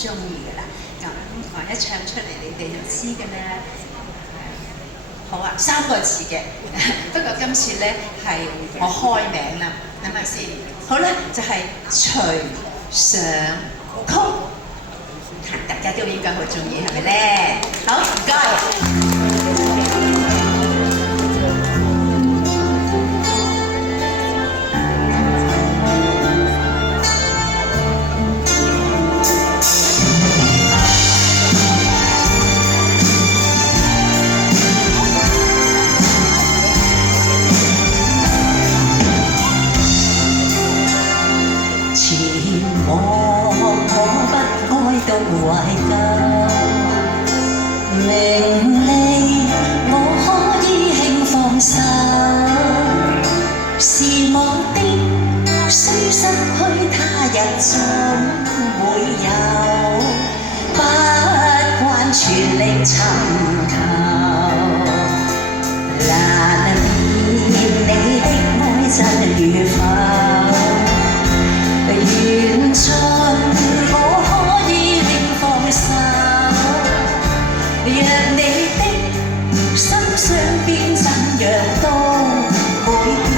中意㗎啦。咁我一唱出嚟，你哋就知㗎啦。好啊，3個字嘅，不過今次咧係我開名啦，諗下先。好啦，就係隨想曲，大家都應該好中意，係咪咧？好，唔該。都懷舊名利，我可以輕放手。是我的，雖失去他日總會有，不慣全力尋求。難辨你的愛真與否，緣盡我可以放手，若你的心相變怎樣都會變，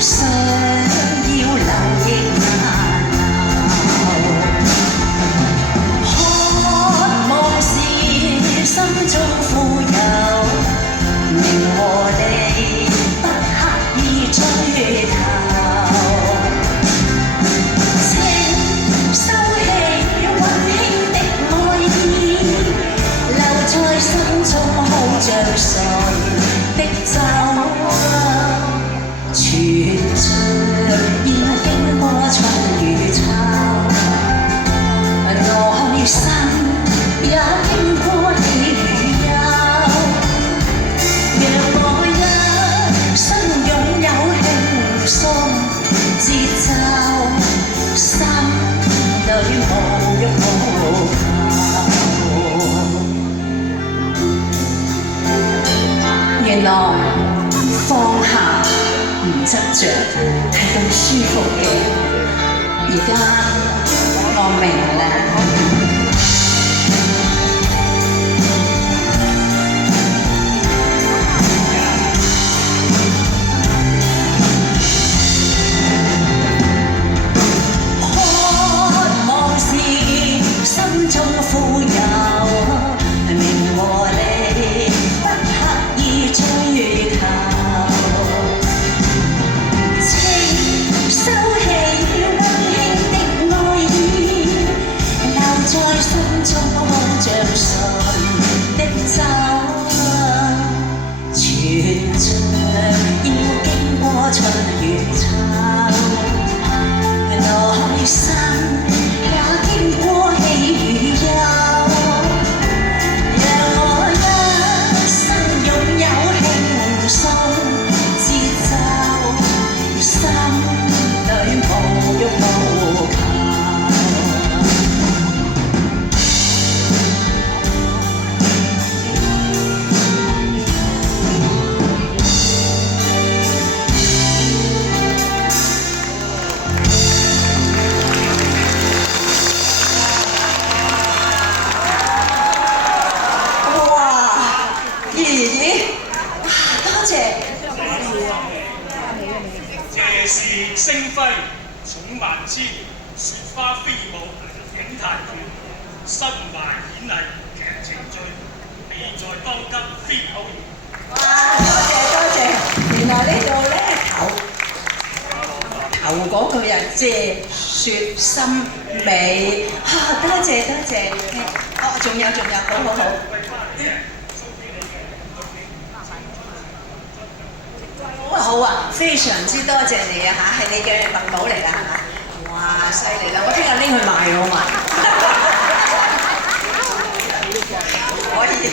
想要留亦難留。渴望是心中富有，名和利不刻意追求。像誰的酒，存着已經過春與秋，內心也經過喜與憂。讓我一生擁有輕鬆節奏，心裏無欲無求。原來放下唔執着係咁舒服嘅，而家我明啦。渴望是心中富有，名和利不刻意追求，情收起溫馨的愛意，留在心中好像誰的酒，存着要經過春與秋，內心也經過喜與憂。心裏無欲無求。哇！咦？多謝。夜是星輝重萬千，雪花飛舞景太遠，心懷演藝劇情最，你在當今非偶然。哇！多謝，原來呢度咧頭嗰句啊，謝雪心美多謝。哦，仲有，好。好啊，非常之多謝你啊嚇，係你嘅鄧寶嚟㗎係嘛？哇，犀利啦！我聽日拎去賣好嘛？可以。